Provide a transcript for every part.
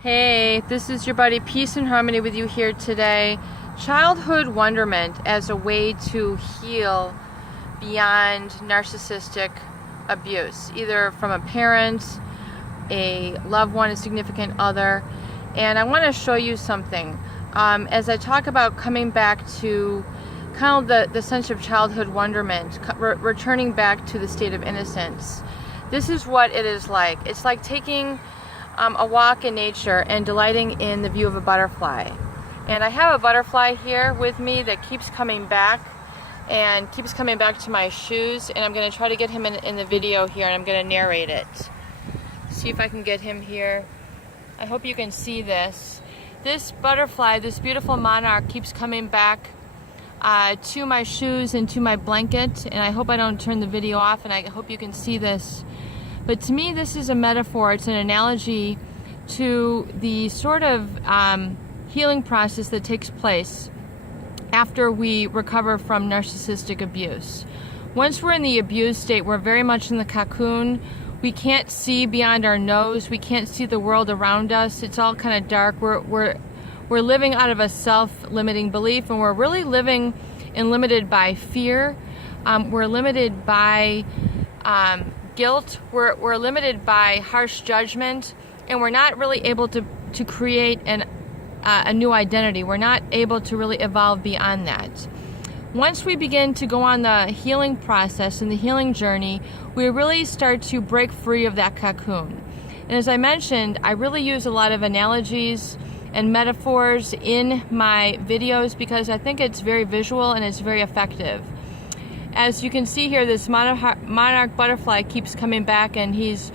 Hey, this is your buddy Peace and Harmony with you here today. Childhood wonderment as a way to heal beyond narcissistic abuse, either from a parent, a loved one, a significant other. And I want to show you something. As I talk about coming back to kind of the sense of childhood wonderment, returning back to the state of innocence, this is what it is like. It's like taking a walk in nature and delighting in the view of a butterfly. And I have a butterfly here with me that keeps coming back and keeps coming back to my shoes, and I'm going to try to get him in the video here, and I'm going to narrate it. See if I can get him here. I hope you can see this. This butterfly, this beautiful monarch, keeps coming back to my shoes and to my blanket, and I hope I don't turn the video off, and I hope you can see this. But to me, this is a metaphor. It's an analogy to the sort of healing process that takes place after we recover from narcissistic abuse. Once we're in the abused state, we're very much in the cocoon. We can't see beyond our nose. We can't see the world around us. It's all kind of dark. We're living out of a self-limiting belief, and we're really living and limited by fear. We're limited by guilt. We're limited by harsh judgment, and we're not really able to create a new identity. We're not able to really evolve beyond that. Once we begin to go on the healing process and the healing journey, we really start to break free of that cocoon. And as I mentioned, I really use a lot of analogies and metaphors in my videos because I think it's very visual and it's very effective. As you can see here, this monarch butterfly keeps coming back, and he's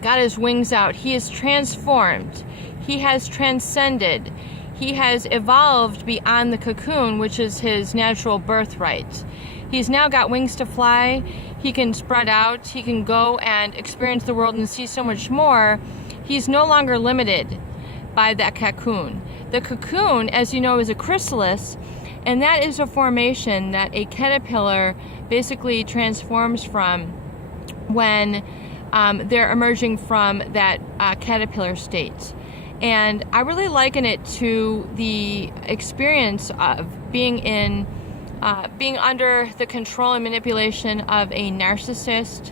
got his wings out. He is transformed. He has transcended. He has evolved beyond the cocoon, which is his natural birthright. He's now got wings to fly. He can spread out. He can go and experience the world and see so much more. He's no longer limited by that cocoon. The cocoon, as you know, is a chrysalis, and that is a formation that a caterpillar basically transforms from when they're emerging from that caterpillar state. And I really liken it to the experience of being under the control and manipulation of a narcissist,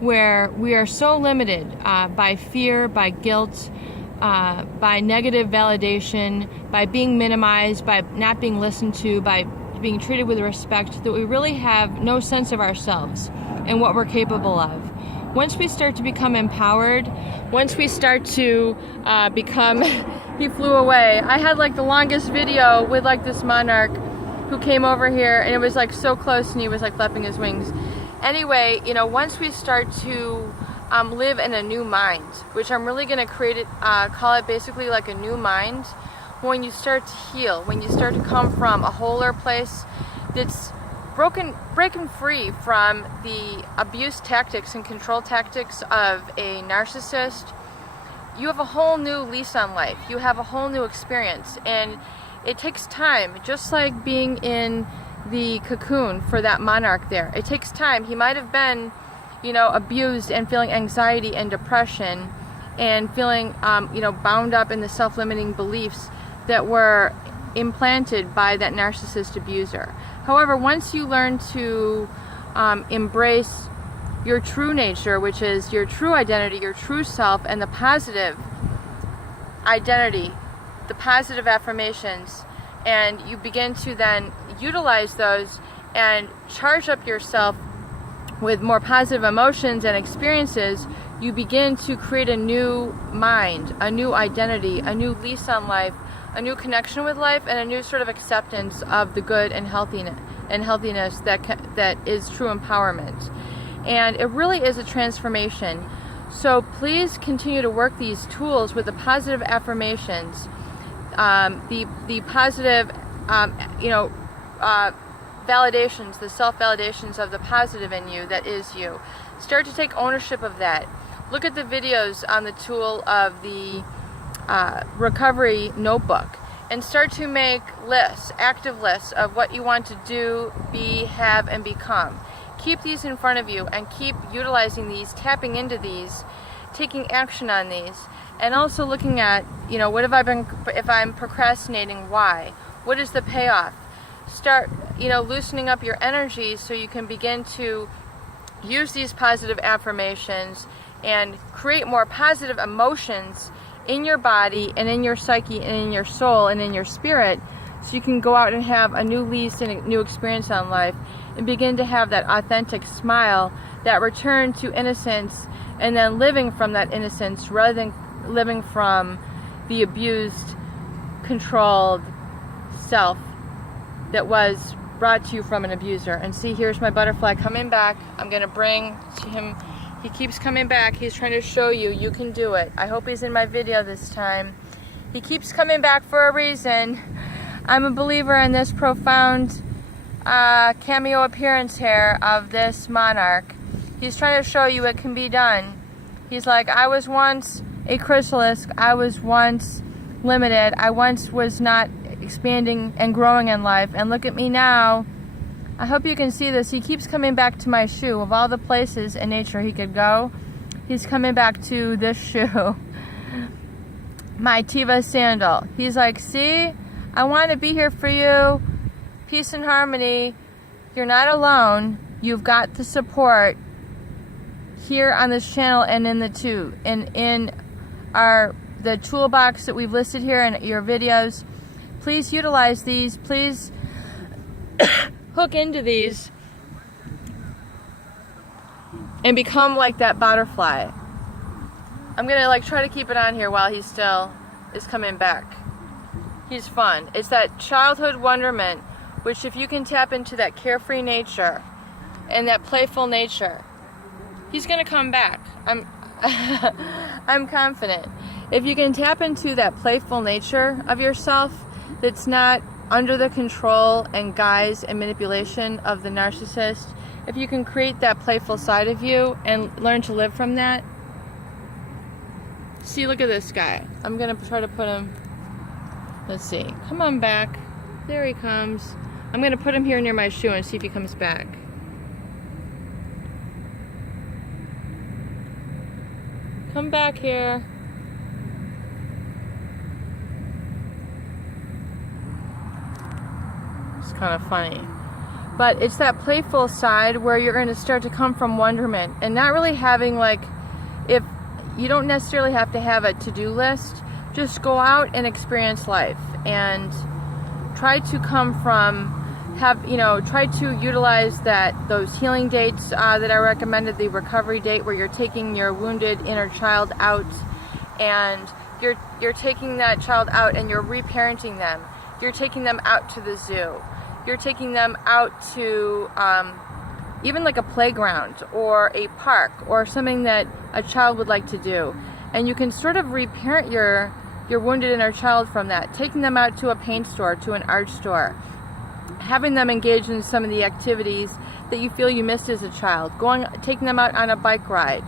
where we are so limited by fear, by guilt, by negative validation, by being minimized, by not being listened to, by being treated with respect, that we really have no sense of ourselves and what we're capable of. Once we start to become empowered, once we start to become, he flew away. I had like the longest video with like this monarch who came over here, and it was like so close, and he was like flapping his wings. Anyway, you know, once we start to live in a new mind, which I'm really going to call it basically like a new mind. When you start to heal, when you start to come from a wholer place that's breaking free from the abuse tactics and control tactics of a narcissist, you have a whole new lease on life. You have a whole new experience, and it takes time, just like being in the cocoon for that monarch there. It takes time. He might have been, you know, abused and feeling anxiety and depression and feeling, bound up in the self-limiting beliefs that were implanted by that narcissist abuser. However, once you learn to embrace your true nature, which is your true identity, your true self, and the positive identity, the positive affirmations, and you begin to then utilize those and charge up yourself with more positive emotions and experiences, you begin to create a new mind, a new identity, a new lease on life, a new connection with life, and a new sort of acceptance of the good and healthiness that is true empowerment. And it really is a transformation. So please continue to work these tools with the positive affirmations, the positive, validations, the self-validations of the positive in you that is you. Start to take ownership of that. Look at the videos on the tool of the recovery notebook, and start to make lists, active lists of what you want to do, be, have, and become. Keep these in front of you and keep utilizing these, tapping into these, taking action on these, And also looking at, you know, what have I been, if I'm procrastinating, why? What is the payoff? Start, you know, loosening up your energy so you can begin to use these positive affirmations and create more positive emotions in your body and in your psyche and in your soul and in your spirit, so you can go out and have a new lease and a new experience on life and begin to have that authentic smile, that return to innocence, and then living from that innocence rather than living from the abused, controlled self that was brought to you from an abuser. And see, here's my butterfly coming back. I'm going to bring to him. He keeps coming back. He's trying to show you, you can do it. I hope he's in my video this time. He keeps coming back for a reason. I'm a believer in this profound cameo appearance here of this monarch. He's trying to show you it can be done. He's like, I was once a chrysalis. I was once limited. I once was not expanding and growing in life. And look at me now. I hope you can see this. He keeps coming back to my shoe. Of all the places in nature he could go, he's coming back to this shoe. My Tiva sandal. He's like, see, I want to be here for you. Peace and harmony. You're not alone. You've got the support here on this channel and in the toolbox that we've listed here in your videos. Please utilize these. Please hook into these and become like that butterfly. I'm gonna like try to keep it on here while he still is coming back. He's fun. It's that childhood wonderment, which if you can tap into that carefree nature and that playful nature, he's gonna come back. I'm confident. If you can tap into that playful nature of yourself that's not under the control and guise and manipulation of the narcissist, if you can create that playful side of you and learn to live from that. See, look at this guy. I'm gonna try to put him, let's see, come on back. There he comes. I'm gonna put him here near my shoe and see if he comes back. Come back here. It's kind of funny. But it's that playful side where you're going to start to come from wonderment and not really having like, if you don't necessarily have to have a to-do list, just go out and experience life and try to come from, try to utilize those healing dates that I recommended, the recovery date where you're taking your wounded inner child out and you're taking that child out and you're reparenting them. You're taking them out to the zoo. You're taking them out to even like a playground or a park or something that a child would like to do. And you can sort of reparent your wounded inner child from that. Taking them out to a paint store, to an art store. Having them engage in some of the activities that you feel you missed as a child. Taking them out on a bike ride.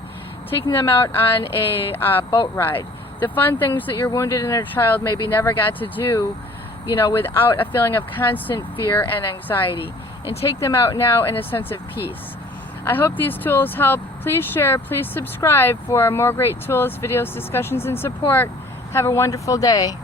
Taking them out on a boat ride. The fun things that your wounded inner child maybe never got to do, without a feeling of constant fear and anxiety. And take them out now in a sense of peace. I hope these tools help. Please share, please subscribe for more great tools, videos, discussions, and support. Have a wonderful day.